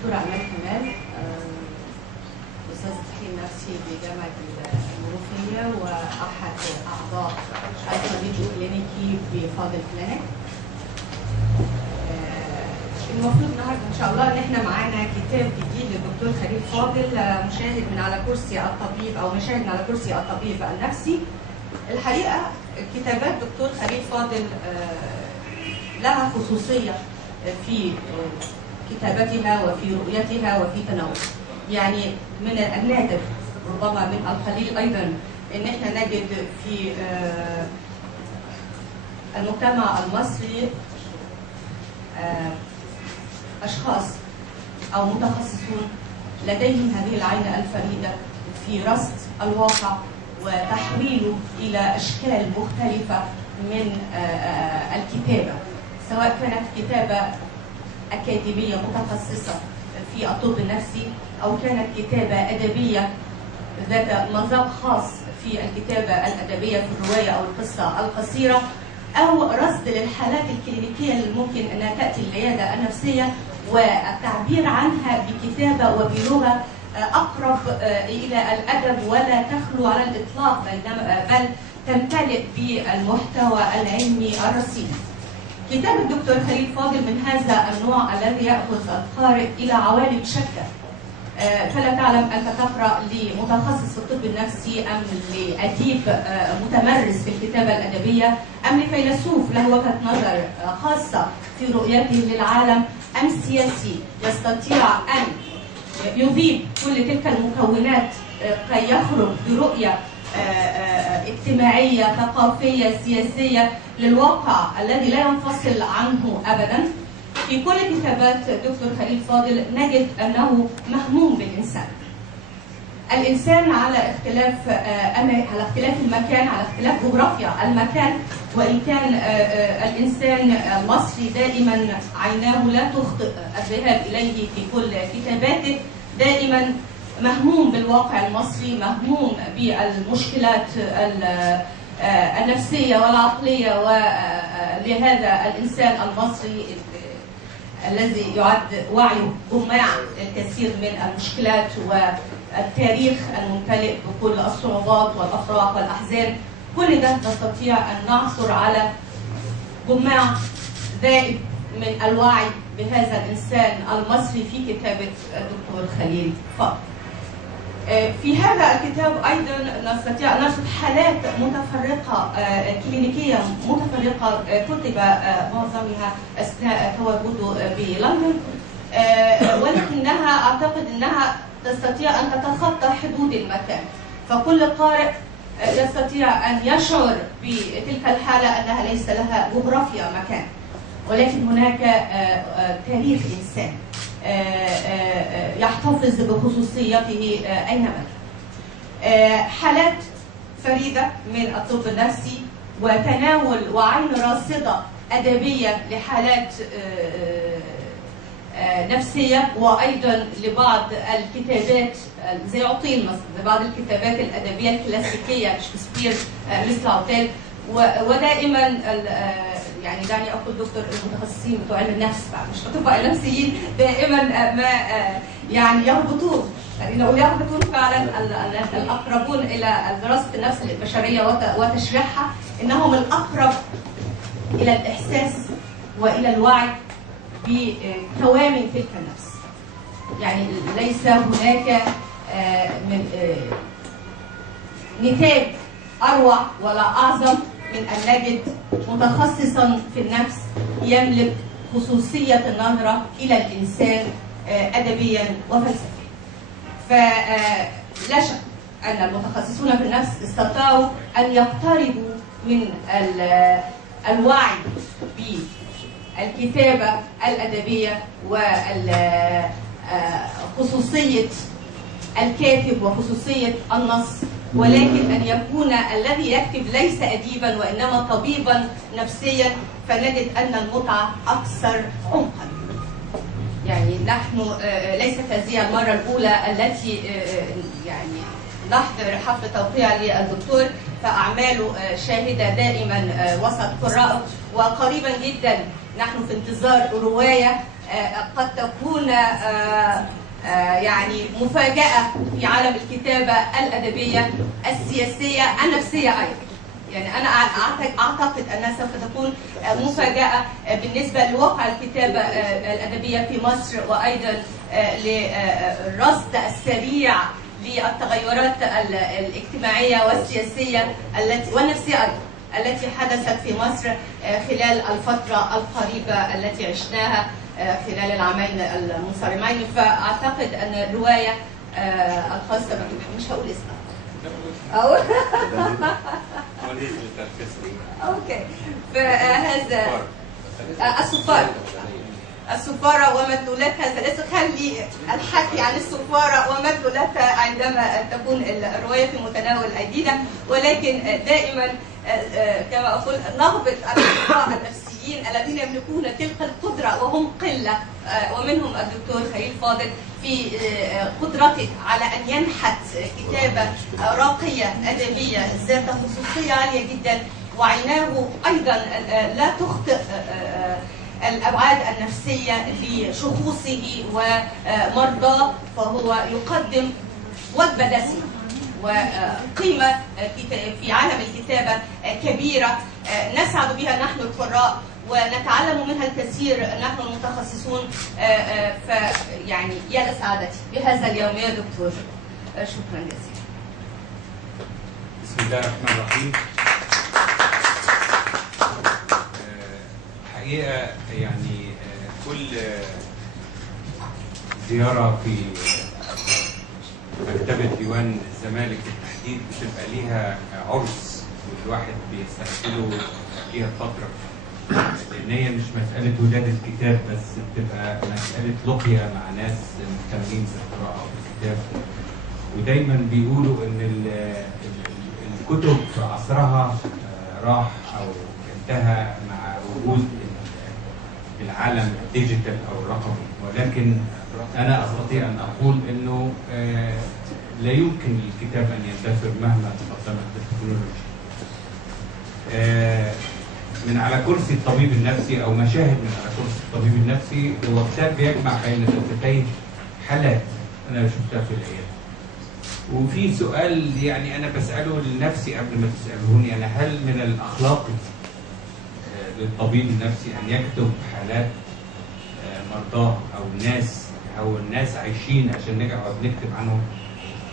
دكتورة أمال كمال، أستاذ تحليل نفسي بجامعة المنوفية وأحد أعضاء الطبيب الكلينيكي بفاضل كلينيك. المفروض النهارده إن شاء الله إن إحنا معانا كتاب جديد للدكتور خليل فاضل، مشاهد من على كرسي الطبيب أو مشاهد من على كرسي الطبيب النفسي. الحقيقة كتابات دكتور خليل فاضل لها خصوصية في كتابتها وفي رؤيتها وفي تناولها. يعني من النادر ربما من القليل ايضا ان احنا نجد في المجتمع المصري اشخاص او متخصصون لديهم هذه العين الفريده في رصد الواقع وتحويله الى اشكال مختلفه من الكتابه، سواء كانت كتابه أكاديمية متخصصة في الطب النفسي أو كانت كتابة أدبية ذات مذاق خاص في الكتابة الأدبية في الرواية أو القصة القصيرة، أو رصد للحالات الكلينيكية اللي ممكن أنها تأتي العيادة النفسية والتعبير عنها بكتابة وبلغة أقرب إلى الأدب ولا تخلو على الإطلاق بل تمتلئ بالمحتوى العلمي الرصين. كتاب الدكتور خليل فاضل من هذا النوع الذي يأخذ القارئ إلى عوالم شتى، فلا تعلم أنت تقرأ لمتخصص في الطب النفسي أم لأديب متمرس في الكتابة الأدبية أم لفيلسوف له وجهة نظر خاصة في رؤيته للعالم أم سياسي يستطيع أن يضيف كل تلك المكونات كي يخرج برؤية اجتماعية ثقافية سياسية للواقع الذي لا ينفصل عنه أبدا. في كل كتابات دكتور خليل فاضل نجد أنه مهموم بالإنسان. الإنسان على اختلاف المكان، على اختلاف جغرافيا المكان، وإن كان الإنسان المصري دائما عيناه لا تخطئ الذهاب إليه في كل كتاباته، دائما مهموم بالواقع المصري، مهموم بالمشكلات النفسية والعقلية ولهذا الإنسان المصري الذي يعد وعيه جماع الكثير من المشكلات والتاريخ الممتلئ بكل الصعوبات والأفراح والأحزان. كل ده نستطيع أن نعثر على جماع ذائب من الوعي بهذا الإنسان المصري في كتابة الدكتور خليل فاضل. في هذا الكتاب أيضا نستطيع أن نرصد حالات متفرقة كلينيكية متفرقة كتب معظمها أثناء تواجده بلندن، ولكنها أعتقد أنها تستطيع أن تتخطى حدود المكان، فكل قارئ يستطيع أن يشعر بتلك الحالة أنها ليس لها جغرافيا مكان، ولكن هناك تاريخ إنسان يحتفظ بخصوصيته أينما. حالات فريدة من الطب النفسي وتناول وعين راصدة أدبية لحالات نفسية، وأيضا لبعض الكتابات زي عطيل مثلا، بعض الكتابات الأدبية الكلاسيكية شكسبير مثل عطيل. ودائما يعني دعني اقول دكتور المتخصصين بتوع علم النفس مش اطباء النفسيين دائما ما يعني يهبطون، يعني نقول يهبطون فعلا الاقربون الى دراسه النفس البشريه وتشريحها، انهم الاقرب الى الاحساس والى الوعي بتوامن تلك النفس. يعني ليس هناك من نتاج اروع ولا اعظم من أن نجد متخصصا في النفس يملك خصوصية النظرة إلى الإنسان أدبيا وفلسفيا. فلا شك أن المتخصصون في النفس استطاعوا أن يقتربوا من الوعي بالكتابة الأدبية وخصوصية الكاتب وخصوصية النص، ولكن أن يكون الذي يكتب ليس أديبا وإنما طبيبا نفسيا، فنجد أن المتعة أكثر عمقا. يعني نحن ليست هذه المرة الأولى التي يعني نحضر حفل توقيع للدكتور، فأعماله شاهدة دائما وسط قراءه، وقريبا جدا نحن في انتظار رواية قد تكون يعني مفاجأة في عالم الكتابة الأدبية السياسية النفسية أيضا. يعني أنا أعتقد أنها سوف تكون مفاجأة بالنسبة لواقع الكتابة الأدبية في مصر، وأيضا للرصد السريع للتغيرات الاجتماعية والسياسية والنفسية أيضا التي حدثت في مصر خلال الفترة القريبة التي عشناها خلال العامين المنصرمين. فأعتقد أن الرواية الخاصة مش هقول اسمها اوكي، فهذا السفارة ومدلولات هذا الاسم. خلي الحكي عن السفارة ومدلولاتها عندما تكون الرواية في متناول أيدينا، ولكن دائما كما أقول نهبط الأطباء النفسيين الذين يملكون تلك القدرة وهم قلة، ومنهم الدكتور خليل فاضل في قدرته على أن ينحت كتابة راقية أدبية ذات خصوصية عالية جدا، وعيناه أيضا لا تخطئ الأبعاد النفسية لشخوصه ومرضاه، فهو يقدم وجبة دسمة وقيمة في عالم الكتابة كبيرة نسعد بها نحن القراء ونتعلم منها الكثير نحن المتخصصون. فيعني يا لسعادتي بهذا اليوم يا دكتور. شكرا جزيلا. بسم الله الرحمن الرحيم. حقيقة يعني كل زيارة في مكتبة ديوان الزمالك بالتحديد بتبقى ليها عرس والواحد بيستقبله ليها فترة، لأن هي مش مسألة ولادة كتاب بس، بتبقى مسألة لقيا مع ناس مهتمين بالقراءة والكتاب. ودايما بيقولوا إن الكتب في عصرها راح أو انتهى مع وجود العالم الديجيتال أو الرقمي، ولكن أنا أستطيع أن أقول إنه لا يمكن للكتاب أن يندثر مهما تقدمت التكنولوجيا. من على كرسي الطبيب النفسي أو مشاهد من على كرسي الطبيب النفسي هو كتاب بيجمع بين دفتين حالات أنا شفتها في العيادة. وفي سؤال يعني أنا بسأله لنفسي قبل ما تسألوني أنا، هل من الأخلاقي للطبيب النفسي أن يكتب حالات مرضاه أو الناس عايشين عشان نقعد نكتب عنهم،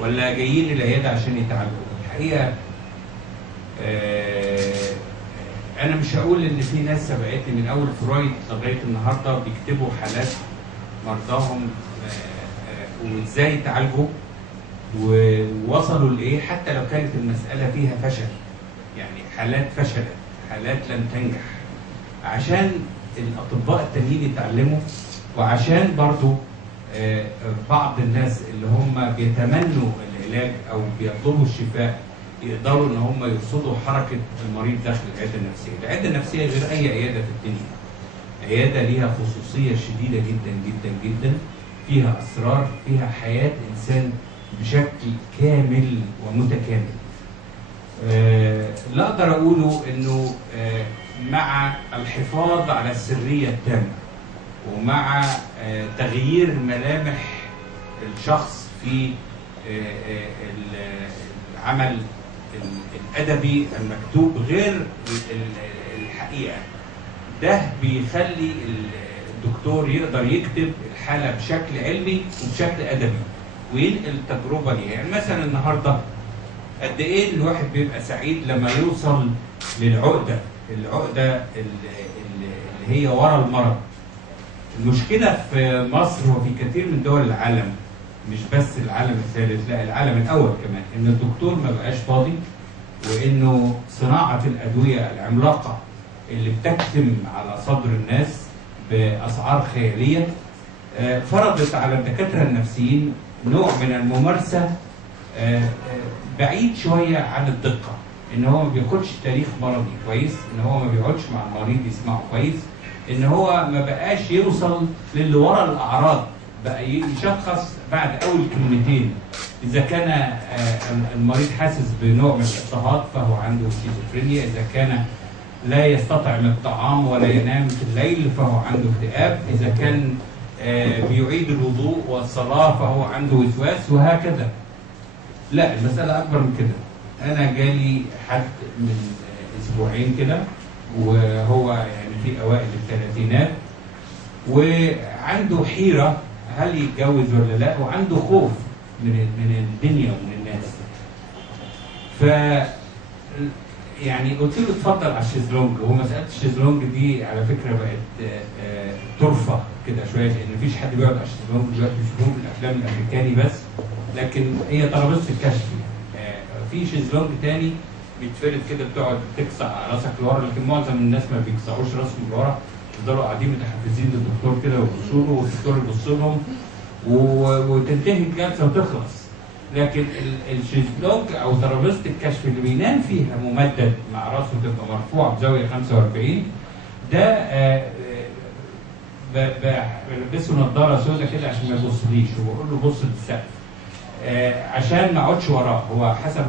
ولا جايين العيادة عشان يتعالجوا؟ الحقيقة أنا مش هقول إن في ناس سبقتني من أول فرويد لغاية النهارده بيكتبوا حالات مرضاهم وإزاي تعالجوا ووصلوا لإيه، حتى لو كانت المسألة فيها فشل، يعني حالات فشلت، حالات لم تنجح، عشان الأطباء التانيين يتعلموا، وعشان برضو بعض الناس اللي هم بيتمنوا العلاج أو بيطلبوا الشفاء يقدروا ان هم يرصدوا حركه المريض داخل العياده النفسيه. العياده النفسيه غير اي عياده في الدنيا. عياده ليها خصوصيه شديده جدا جدا جدا، فيها اسرار، فيها حياه انسان بشكل كامل ومتكامل. لا اقدر اقوله انه مع الحفاظ على السريه التامه ومع تغيير ملامح الشخص في العمل الادبي المكتوب غير الحقيقه، ده بيخلي الدكتور يقدر يكتب الحاله بشكل علمي وبشكل ادبي وينقل التجربه دي. يعني مثلا النهارده قد ايه الواحد بيبقى سعيد لما يوصل للعقده اللي هي ورا المرض. المشكله في مصر وفي كثير من دول العالم، مش بس العالم الثالث، لا العالم الاول كمان، ان الدكتور ما بقاش فاضي، وانه صناعه الادويه العملاقه اللي بتكتم على صدر الناس باسعار خياليه فرضت على الدكاتره النفسيين نوع من الممارسه بعيد شويه عن الدقه، ان هو ما بياخدش تاريخ مرضي كويس، ان هو ما بيقعدش مع المريض يسمعه كويس، ان هو ما بقاش يوصل للي ورا الاعراض، بقى يشخص بعد اول كلمتين اذا كان المريض حاسس بنوع من الاضطهاد فهو عنده شيزوفرينيا، اذا كان لا يستطعم الطعام ولا ينام في الليل فهو عنده اكتئاب، إذا كان بيعيد الوضوء والصلاة فهو عنده وسواس، وهكذا. لا، المسألة أكبر من كده. أنا جالي حد من أسبوعين كده، وهو يعني في أوائل الثلاثينات، وعنده حيرة هل يتجوز ولا لا، وعنده خوف من الدنيا ومن الناس. ف يعني قلت له اتفضل على الشيزلونج. ومسألة الشيزلونج دي على فكرة بقت ترفه كده شوية، لأن مفيش حد بيقعد على الشيزلونج دلوقتي، بيشوفوه في الأفلام الأمريكاني بس، لكن هي ترابيزة الكشف. في شيزلونج تاني بيتفرد كده، بتقعد تكسع راسك لورا، لكن معظم الناس ما بيكسعوش راسهم لورا، يفضلوا قاعدين متحفزين للدكتور كده ويبصوا له، والدكتور يبص لهم، وتنتهي الجلسة وتخلص. لكن الشيزلونج او ترابيزه الكشف اللي بينام فيها ممدد مع راسه تبقى مرفوعه بزاويه 45، ده بلبسه نظاره سوداء كده عشان ما يبصليش، وبقول له بص للسقف عشان ما اقعدش وراه. هو حسب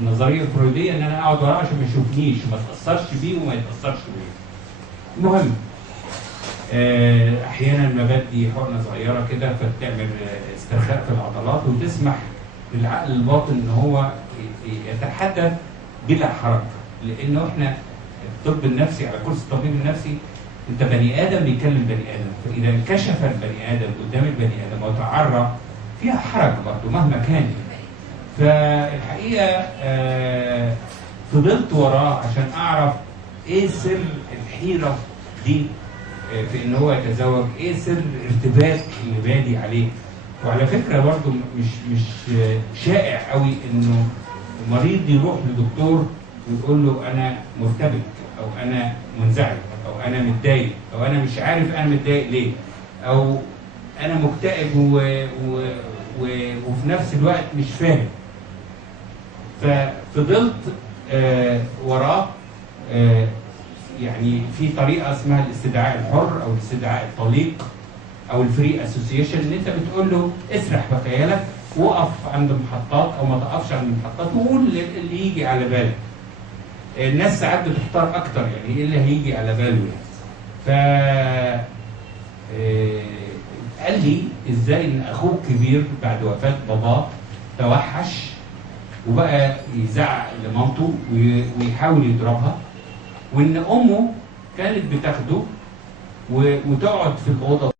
النظريه الفرويديه ان انا اقعد وراه عشان ما يشوفنيش، ما اتاثرش بيه وما يتاثرش بيه. المهم احيانا ما بدي حقنه صغيره كده فتعمل استرخاء في العضلات، وتسمح للعقل الباطن ان هو يتحدث بلا حركه، لانه احنا الطب النفسي على كرسي الطبيب النفسي انت بني ادم بيكلم بني ادم، فاذا انكشف البني ادم قدام البني ادم وتعرى فيها حرج برضه مهما كان. فالحقيقه فضلت وراه عشان اعرف ايه سر الحيره دي في ان هو يتزوج، ايه سر الارتباك اللي بادي عليه. وعلى فكره برضه مش شائع قوي انه المريض يروح لدكتور ويقول له انا مرتبك او انا منزعج او انا متضايق او انا مش عارف انا متضايق ليه، او انا مكتئب وفي نفس الوقت مش فاهم. ففضلت وراه. يعني في طريقه اسمها الاستدعاء الحر او الاستدعاء الطليق او الفري اسوسيشن، ان انت بتقول له اسرح بخيالك، وقف عند محطات او ما تقفش عند محطات، وقول اللي يجي على بالك. الناس ساعات بتختار اكتر، يعني ايه اللي هيجي على باله يعني. ف قال لي ازاي ان اخوه الكبير بعد وفاه باباه توحش وبقى يزعق لمامته ويحاول يضربها، وان امه كانت بتاخده وتقعد في الاوضه